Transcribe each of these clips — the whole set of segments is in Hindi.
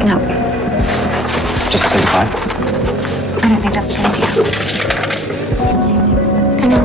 No, Just to say goodbye. I don't think that's a good idea. I know.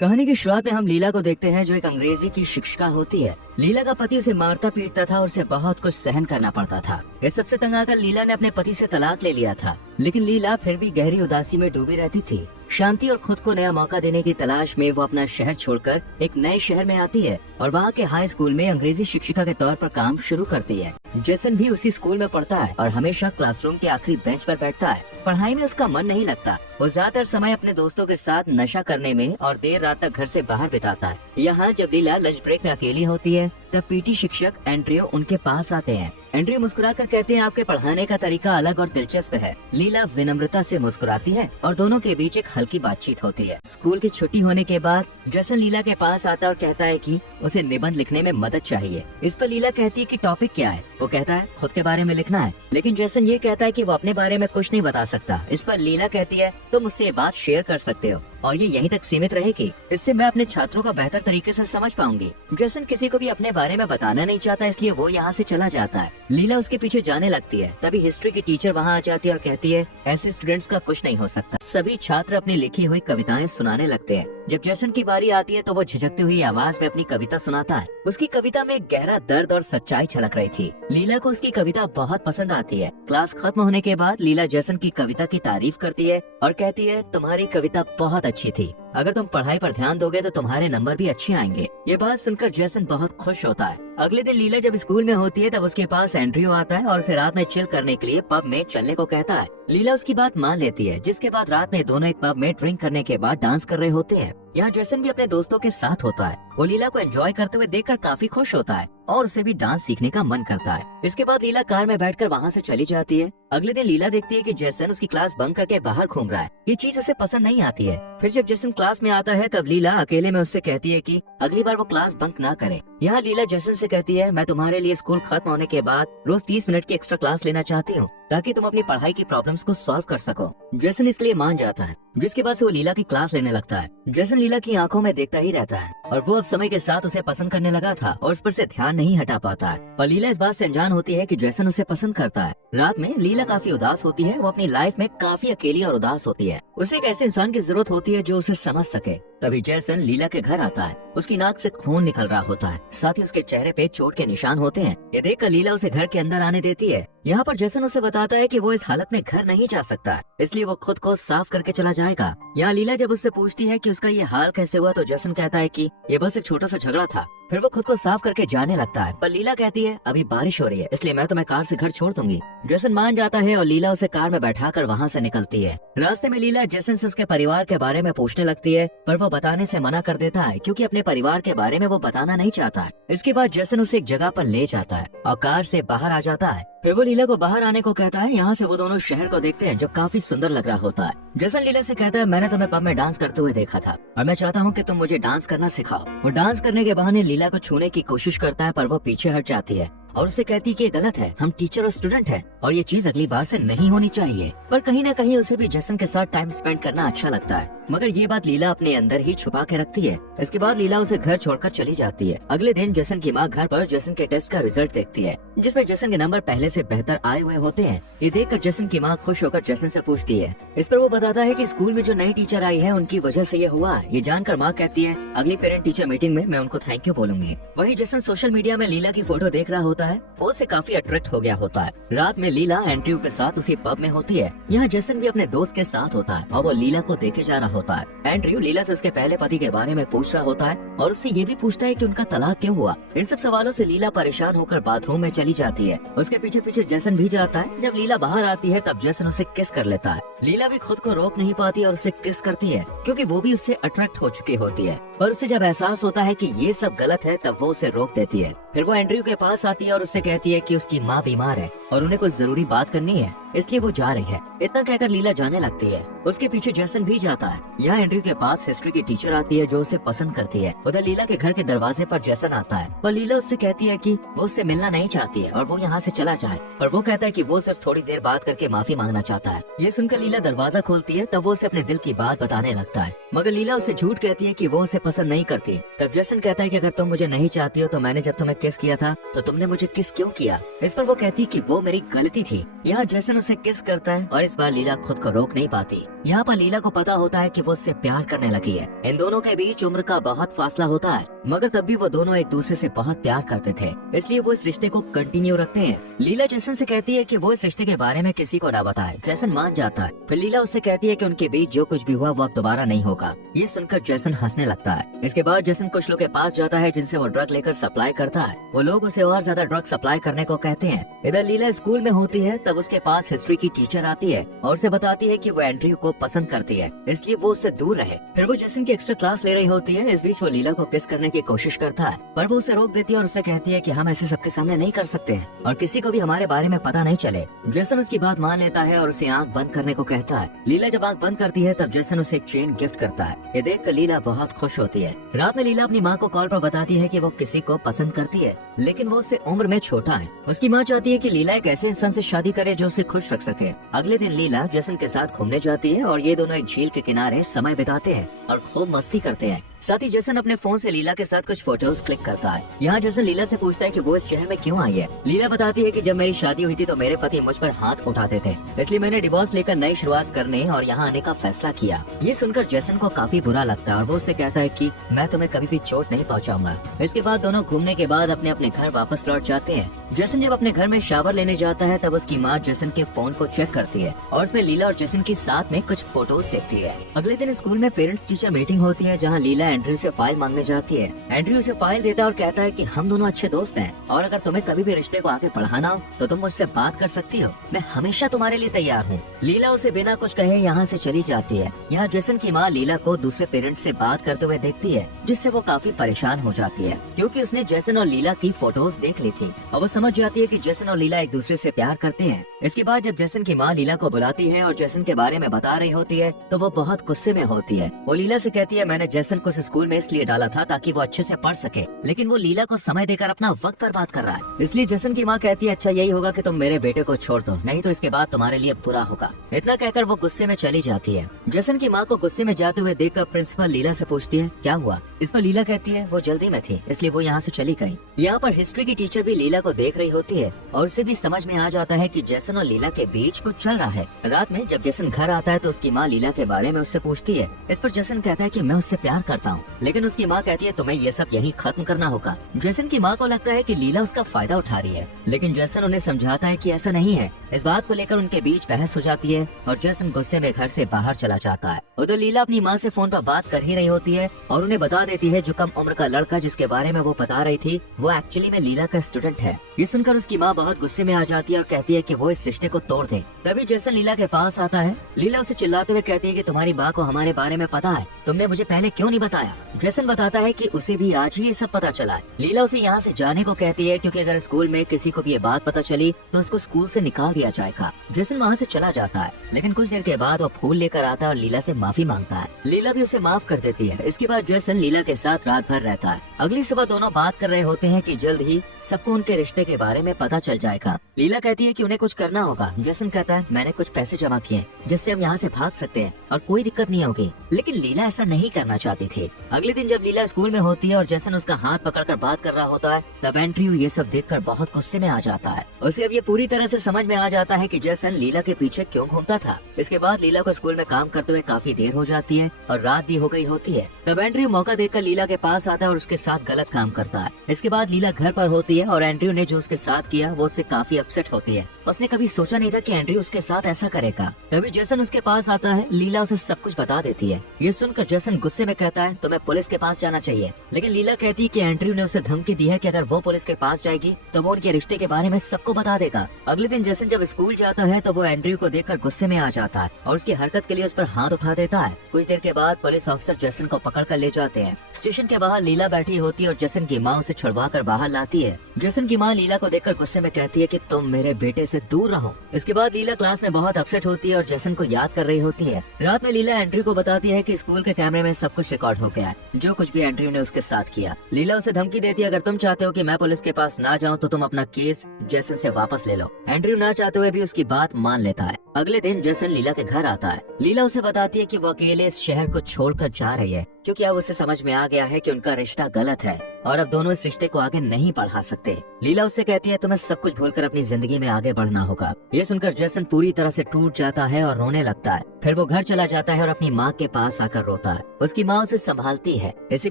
कहानी की शुरुआत में हम लीला को देखते हैं जो एक अंग्रेजी की शिक्षिका होती है। लीला का पति उसे मारता पीटता था और उसे बहुत कुछ सहन करना पड़ता था। इस सबसे तंग आकर लीला ने अपने पति से तलाक ले लिया था, लेकिन लीला फिर भी गहरी उदासी में डूबी रहती थी। शांति और खुद को नया मौका देने की तलाश में वो अपना शहर छोड़कर एक नए शहर में आती है और वहाँ के हाई स्कूल में अंग्रेजी शिक्षिका के तौर पर काम शुरू करती है। जेसन भी उसी स्कूल में पढ़ता है और हमेशा क्लासरूम के आखिरी बेंच पर बैठता है। पढ़ाई में उसका मन नहीं लगता। वो ज्यादातर समय अपने दोस्तों के साथ नशा करने में और देर रात तक घर से बाहर बिताता है। यहाँ जब लीला लंच ब्रेक में अकेली होती है तब पीटी शिक्षक एंड्रयू उनके पास आते हैं। एंड्रयू मुस्कुराकर कहते हैं आपके पढ़ाने का तरीका अलग और दिलचस्प है। लीला विनम्रता से मुस्कुराती है और दोनों के बीच एक हल्की बातचीत होती है। स्कूल की छुट्टी होने के बाद जेसन लीला के पास आता है और कहता है कि उसे निबंध लिखने में मदद चाहिए। इस पर लीला कहती है कि टॉपिक क्या है। वो कहता है खुद के बारे में लिखना है, लेकिन जेसन ये कहता है कि वो अपने बारे में कुछ नहीं बता सकता। इस पर लीला कहती है तुम मुझसे ये बात शेयर कर सकते हो और ये यहीं तक सीमित रहेगी। इससे मैं अपने छात्रों को बेहतर तरीके से समझ पाऊंगी। जेसन किसी को भी अपने बारे में बताना नहीं चाहता, इसलिए वो यहाँ से चला जाता है। लीला उसके पीछे जाने लगती है। तभी हिस्ट्री की टीचर वहाँ आ जाती है और कहती है ऐसे स्टूडेंट्स का कुछ नहीं हो सकता। सभी छात्र अपनी लिखी हुई कविताएं सुनाने लगते हैं। जब जेसन की बारी आती है तो वो झिझकती हुई आवाज में अपनी कविता सुनाता है। उसकी कविता में गहरा दर्द और सच्चाई छलक रही थी। लीला को उसकी कविता बहुत पसंद आती है। क्लास खत्म होने के बाद लीला जेसन की कविता की तारीफ करती है और कहती है तुम्हारी कविता बहुत अच्छी थी। अगर तुम पढ़ाई पर ध्यान दोगे तो तुम्हारे नंबर भी अच्छे आएंगे। ये बात सुनकर जेसन बहुत खुश होता है। अगले दिन लीला जब स्कूल में होती है तब उसके पास एंड्रयू आता है और उसे रात में चिल करने के लिए पब में चलने को कहता है। लीला उसकी बात मान लेती है, जिसके बाद रात में दोनों एक पब में ड्रिंक करने के बाद डांस कर रहे होते हैं। यहाँ जेसन भी अपने दोस्तों के साथ होता है। वो लीला को एंजॉय करते हुए देखकर काफी खुश होता है और उसे भी डांस सीखने का मन करता है। इसके बाद लीला कार में बैठकर वहाँ से चली जाती है। अगले दिन लीला देखती है कि जेसन उसकी क्लास बंक करके बाहर घूम रहा है। ये चीज उसे पसंद नहीं आती है। फिर जब जेसन क्लास में आता है तब लीला अकेले में उससे कहती है कि अगली बार वो क्लास बंक ना करे। यहाँ लीला जेसन से कहती है मैं तुम्हारे लिए स्कूल खत्म होने के बाद रोज 30 मिनट की एक्स्ट्रा क्लास लेना चाहती हूँ ताकि तुम अपनी पढ़ाई की प्रॉब्लम्स को सॉल्व कर सको। जेसन इसलिए मान जाता है, जिसके बाद से वो लीला की क्लास लेने लगता है। जेसन लीला की आंखों में देखता ही रहता है और वो अब समय के साथ उसे पसंद करने लगा था और उस पर से ध्यान नहीं हटा पाता है। और लीला इस बात से अनजान होती है कि जेसन उसे पसंद करता है। रात में लीला काफी उदास होती है। वो अपनी लाइफ में काफी अकेली और उदास होती है। उसे एक ऐसे इंसान की जरूरत होती है जो उसे समझ सके। तभी जेसन लीला के घर आता है। उसकी नाक से खून निकल रहा होता है, साथ ही उसके चेहरे पे चोट के निशान होते हैं। ये देखकर लीला उसे घर के अंदर आने देती है। यहाँ पर जेसन उसे बताता है कि वो इस हालत में घर नहीं जा सकता, इसलिए वो खुद को साफ करके चला जाएगा। यहाँ लीला जब उससे पूछती है कि उसका ये हाल कैसे हुआ तो जेसन कहता है कि ये बस एक छोटा सा झगड़ा था। फिर वो खुद को साफ करके जाने लगता है, पर लीला कहती है अभी बारिश हो रही है इसलिए मैं तुम्हें कार से घर छोड़ दूंगी। जेसन मान जाता है और लीला उसे कार में बैठाकर वहाँ से निकलती है। रास्ते में लीला जेसन से उसके परिवार के बारे में पूछने लगती है, पर वो बताने से मना कर देता है क्योंकि अपने परिवार के बारे में वो बताना नहीं चाहता है। इसके बाद जेसन उसे एक जगह पर ले जाता है और कार से बाहर आ जाता है। फिर वो लीला को बाहर आने को कहता है। यहाँ से वो दोनों शहर को देखते हैं जो काफी सुंदर लग रहा होता है। जेसन लीला से कहता है मैंने तुम्हें पब में डांस करते हुए देखा था और मैं चाहता हूँ कि तुम मुझे डांस करना सिखाओ। वो डांस करने के बहाने लीला को छूने की कोशिश करता है, पर वो पीछे हट जाती है और उसे कहती है कि ये गलत है, हम टीचर और स्टूडेंट हैं और ये चीज अगली बार से नहीं होनी चाहिए। पर कहीं न कहीं उसे भी जेसन के साथ टाइम स्पेंड करना अच्छा लगता है, मगर ये बात लीला अपने अंदर ही छुपा के रखती है। इसके बाद लीला उसे घर छोड़कर चली जाती है। अगले दिन जेसन की माँ घर पर जेसन के टेस्ट का रिजल्ट देखती है, जिसमें जेसन के नंबर पहले से बेहतर आए हुए होते हैं। ये देखकर जेसन की माँ खुश होकर जेसन से पूछती है। इस पर वो बताता है कि स्कूल में जो नई टीचर आई है उनकी वजह से ये हुआ। ये जानकर माँ कहती है अगली पेरेंट टीचर मीटिंग में मैं उनको थैंक यू बोलूंगी। वही जेसन सोशल मीडिया में लीला की फोटो देख रहा होता है। वो उसे काफी अट्रैक्ट हो गया होता है। रात में लीला एंड्रयू के साथ उसी पब में होती है। यहाँ जेसन भी अपने दोस्त के साथ होता है और वो लीला को देखे जा रहा होता है। एंड्रयू लीला से उसके पहले पति के बारे में पूछ रहा होता है और उससे ये भी पूछता है कि उनका तलाक क्यों हुआ। इन सब सवालों से लीला परेशान होकर बाथरूम में चली जाती है। उसके पीछे पीछे जेसन भी जाता है। जब लीला बाहर आती है तब जेसन उसे किस कर लेता है। लीला भी खुद को रोक नहीं पाती और उसे किस करती है क्योंकि वो भी उससे अट्रैक्ट हो चुकी होती है। पर उसे जब एहसास होता है कि ये सब गलत है तब वो उसे रोक देती है। फिर वो एंड्रयू के पास आती है और उससे कहती है कि उसकी माँ बीमार है और उन्हें कुछ जरूरी बात करनी है। इसलिए वो जा रही है। इतना कहकर लीला जाने लगती है। उसके पीछे जैसन भी जाता है। यहाँ एंड्रयू के पास हिस्ट्री की टीचर आती है जो उसे पसंद करती है। उधर लीला के घर के दरवाजे पर जैसन आता है और लीला उससे कहती है कि वो उससे मिलना नहीं चाहती है और वो यहाँ से चला जाए। और वो कहता है कि वो सिर्फ थोड़ी देर बात करके माफी मांगना चाहता है। ये सुनकर लीला दरवाजा खोलती है, तब वो उसे अपने दिल की बात बताने लगता है, मगर लीला उसे झूठ कहती है कि वो उसे पसंद नहीं करती। तब जैसन कहता है कि अगर तुम मुझे नहीं चाहती हो तो मैंने जब तुम्हें किस किया था तो तुमने मुझे किस क्यों किया। इस पर वो कहती कि वो मेरी गलती थी। यहाँ जैसन उसे किस करता है और इस बार लीला खुद को रोक नहीं पाती। यहाँ पर लीला को पता होता है कि वो उससे प्यार करने लगी है। इन दोनों के बीच उम्र का बहुत फासला होता है, मगर तब भी वो दोनों एक दूसरे से बहुत प्यार करते थे, इसलिए वो इस रिश्ते को कंटिन्यू रखते हैं। लीला जैसन से कहती है कि वो इस रिश्ते के बारे में किसी को ना बताए। जैसन मान जाता है। फिर लीला उससे कहती है कि उनके बीच जो कुछ भी हुआ वो अब दोबारा नहीं होगा। ये सुनकर जैसन हंसने लगता है। इसके बाद जैसन कुछ लोग के पास जाता है जिनसे वो ड्रग लेकर सप्लाई करता है। वो लोग उसे और ज्यादा ड्रग सप्लाई करने को कहते हैं। इधर लीला स्कूल में होती है, तब उसके पास हिस्ट्री की टीचर आती है और उसे बताती है कि वो एंड्रयू को पसंद करती है, इसलिए वो उससे दूर रहे। फिर वो जैसन की एक्स्ट्रा क्लास ले रही होती है। इस बीच वो लीला को किस करने की कोशिश करता है, पर वो उसे रोक देती है और उसे कहती है कि हम ऐसे सबके सामने नहीं कर सकते हैं और किसी को भी हमारे बारे में पता नहीं चले। जैसन उसकी बात मान लेता है और उसे आंख बंद करने को कहता है। लीला जब आंख बंद करती है तब जैसन उसे एक चेन गिफ्ट करता है। ये देखकर लीला बहुत खुश होती है। रात में लीला अपनी माँ को कॉल पर बताती है कि वो किसी को पसंद करती है, लेकिन वो उससे उम्र में छोटा है। उसकी माँ चाहती है कि लीला एक ऐसे इंसान से शादी करे जो उसे खुश रख सके। अगले दिन लीला जैसन के साथ घूमने जाती है और ये दोनों एक झील के किनारे समय बिताते हैं और खूब मस्ती करते हैं। साथ ही जैसन अपने फोन से लीला के साथ कुछ फोटोज क्लिक करता है। यहाँ जैसन लीला से पूछता है कि वो इस शहर में क्यों आई है। लीला बताती है कि जब मेरी शादी हुई थी तो मेरे पति मुझ पर हाथ उठाते थे, इसलिए मैंने डिवोर्स लेकर नई शुरुआत करने और यहाँ आने का फैसला किया। ये सुनकर जैसन को काफी बुरा लगता है और वो उससे कहता है कि मैं तुम्हें कभी भी चोट नहीं पहुँचाऊंगा। इसके बाद दोनों घूमने के बाद अपने अपने घर वापस लौट जाते हैं। जैसन जब अपने घर में शावर लेने जाता है तब उसकी माँ जैसन के फोन को चेक करती है और उसमें लीला और जैसन की साथ में कुछ फोटोज देखती है। अगले दिन स्कूल में पेरेंट्स टीचर मीटिंग होती है जहाँ लीला एंड्रयू से फाइल मांगने जाती है। एंड्रयू उसे फाइल देता है और कहता है कि हम दोनों अच्छे दोस्त हैं और अगर तुम्हें कभी भी रिश्ते को आगे बढ़ाना हो तो तुम मुझसे बात कर सकती हो, मैं हमेशा तुम्हारे लिए तैयार हूँ। लीला उसे बिना कुछ कहे यहाँ से चली जाती है। यहाँ जैसन की माँ लीला को दूसरे पेरेंट्स से बात करते हुए देखती है, जिससे वो काफी परेशान हो जाती है क्योंकि उसने जैसन और लीला की फोटोज देख ली थी और वो समझ जाती है कि जैसन और लीला एक दूसरे से प्यार करते हैं। इसके बाद जब जैसन की माँ लीला को बुलाती है और जैसन के बारे में बता रही होती है तो वो बहुत गुस्से में होती है। वो लीला से कहती है मैंने जैसन को स्कूल में इसलिए डाला था ताकि वो अच्छे से पढ़ सके, लेकिन वो लीला को समय देकर अपना वक्त बर्बाद कर रहा है। इसलिए जैसन की माँ कहती है अच्छा यही होगा कि तुम मेरे बेटे को छोड़ दो, नहीं तो इसके बाद तुम्हारे लिए बुरा होगा। इतना कहकर वो गुस्से में चली जाती है। जैसन की माँ को गुस्से में जाते हुए देखकर प्रिंसिपल लीला से पूछती है क्या हुआ। इस पर लीला कहती है वो जल्दी में थी इसलिए वो यहाँ से चली गई। यहाँ पर हिस्ट्री की टीचर भी लीला को देख रही होती है और उसे भी समझ में आ जाता है कि जैसन और लीला के बीच कुछ चल रहा है। रात में जब जैसन घर आता है तो उसकी माँ लीला के बारे में उससे पूछती है। इस पर जैसन कहता है कि मैं उससे प्यार करता हूँ, लेकिन उसकी माँ कहती है तुम्हें ये सब यही खत्म करना होगा। जैसन की माँ को लगता है कि लीला उसका फायदा उठा रही है, लेकिन जैसन उन्हें समझाता है कि ऐसा नहीं है। इस बात को लेकर उनके बीच बहस हो जाती है और जैसन गुस्से में घर से बाहर चला जाता है। उधर लीला अपनी माँ से फोन पर बात कर ही रही होती है और उन्हें बता देती है जो कम उम्र का लड़का जिसके बारे में वो बता रही थी वो एक्चुअली में लीला का स्टूडेंट है। ये सुनकर उसकी माँ बहुत गुस्से में आ जाती है और कहती है कि वो इस रिश्ते को तोड़ दे। तभी जैसन लीला के पास आता है। लीला उसे चिल्लाते हुए कहती है कि तुम्हारी माँ को हमारे बारे में पता है, तुमने मुझे पहले क्यों नहीं बताया। जैसन बताता है कि उसे भी आज ही ये सब पता चला है। लीला उसे यहाँ से जाने को कहती है क्योंकि अगर स्कूल में किसी को भी ये बात पता चली तो उसको स्कूल से निकाल दिया जाएगा। जैसन वहाँ से चला जाता है, लेकिन कुछ देर के बाद वो फूल लेकर आता है और लीला से माफी मांगता है। लीला भी उसे माफ कर देती है। इसके बाद जैसन लीला के साथ रात भर रहता है। अगली सुबह दोनों बात कर रहे होते हैं कि जल्द ही सबको उनके रिश्ते के बारे में पता चल जाएगा। लीला कहती है कि उन्हें कुछ करना होगा। जैसन कहता है मैंने कुछ पैसे जमा किए जिससे हम यहाँ से भाग सकते हैं और कोई दिक्कत नहीं होगी, लेकिन लीला ऐसा नहीं करना चाहती थी। अगले दिन जब लीला स्कूल में होती है और जैसन उसका हाथ पकड़कर बात कर रहा होता है तब एंड्रयू ये सब देखकर बहुत गुस्से में आ जाता है। उसे अब ये पूरी तरह से समझ में आ जाता है कि जैसन लीला के पीछे क्यों घूमता था। इसके बाद लीला को स्कूल में काम करते हुए काफी देर हो जाती है और रात भी हो गई होती है। तब एंड्रयू मौका देखकर लीला के पास आता है और उसके साथ गलत काम करता है। इसके बाद लीला घर पर होती है और एंड्रयू ने जो उसके साथ किया वो उससे काफी अपसेट होती है। उसने कभी सोचा नहीं था कि एंड्रयू उसके साथ ऐसा करेगा। तभी जैसन उसके पास आता है। लीला उसे सब कुछ बता देती है। ये सुनकर जैसन गुस्से में कहता है तुम्हें पुलिस के पास जाना चाहिए, लेकिन लीला कहती है कि एंड्रयू ने उसे धमकी दी है कि अगर वो पुलिस के पास जाएगी तो वो उनके रिश्ते के बारे में सबको बता देगा। अगले दिन जैसन जब स्कूल जाता है तो वो एंड्रयू को देखकर गुस्से में आ जाता है और उसकी हरकत के लिए उस पर हाथ उठा देता है। कुछ देर के बाद पुलिस ऑफिसर जैसन को पकड़ कर ले जाते हैं। स्टेशन के बाहर लीला बैठी होती है और जैसन की माँ उसे छुड़वा कर बाहर लाती है। जेसन की माँ लीला को देखकर गुस्से में कहती है कि तुम मेरे बेटे से दूर रहो। इसके बाद लीला क्लास में बहुत अपसेट होती है और जेसन को याद कर रही होती है। रात में लीला एंड्रयू को बताती है कि स्कूल के कैमरे में सब कुछ रिकॉर्ड हो गया है, जो कुछ भी एंड्रयू ने उसके साथ किया। लीला उसे धमकी देती है, अगर तुम चाहते हो कि मैं पुलिस के पास ना जाऊं तो तुम अपना केस जेसन से वापस ले लो। एंड्रयू ना चाहते हुए भी उसकी बात मान लेता है। अगले दिन जेसन लीला के घर आता है। लीला उसे बताती है कि वो अकेले इस शहर को छोड़कर जा रही है, क्योंकि अब उसे समझ में आ गया है कि उनका रिश्ता गलत है और अब दोनों इस रिश्ते को आगे नहीं बढ़ा सकते। लीला उससे कहती है, तुम्हें सब कुछ भूलकर अपनी जिंदगी में आगे बढ़ना होगा। ये सुनकर जेसन पूरी तरह से टूट जाता है और रोने लगता है। फिर वो घर चला जाता है और अपनी माँ के पास आकर रोता है। उसकी माँ उसे संभालती है। इसी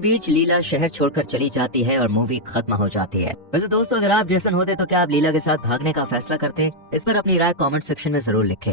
बीच लीला शहर छोड़कर चली जाती है और मूवी खत्म हो जाती है। वैसे दोस्तों, अगर आप जेसन होते तो क्या आप लीला के साथ भागने का फैसला करते? इस पर अपनी राय कमेंट सेक्शन में जरूर लिखें।